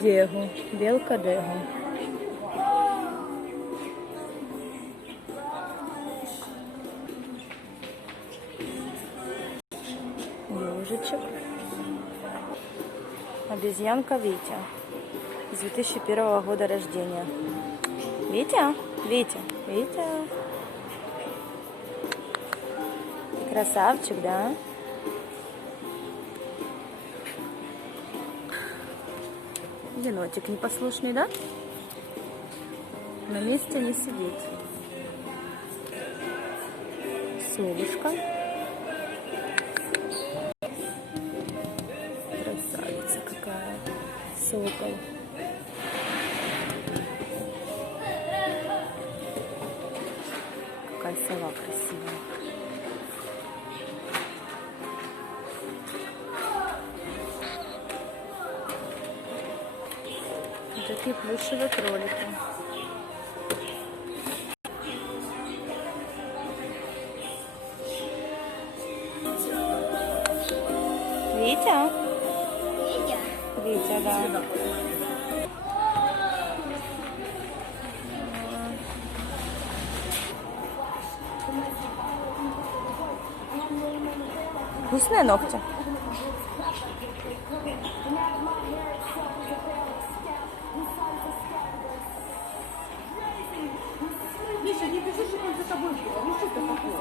Дегу, белка Дегу. Ежичек. Обезьянка Витя. С 2001 года рождения. Витя? Витя? Витя? Красавчик, да? Енотик непослушный, да? На месте не сидит. Совушка. Красавица какая. Сокол. Какая сова красивая. Такие плюшевые кролики. Витя? Витя? Витя, да. Вкусные ногти. Миша, не пиши, что он за тобой был. Ну что ты такое?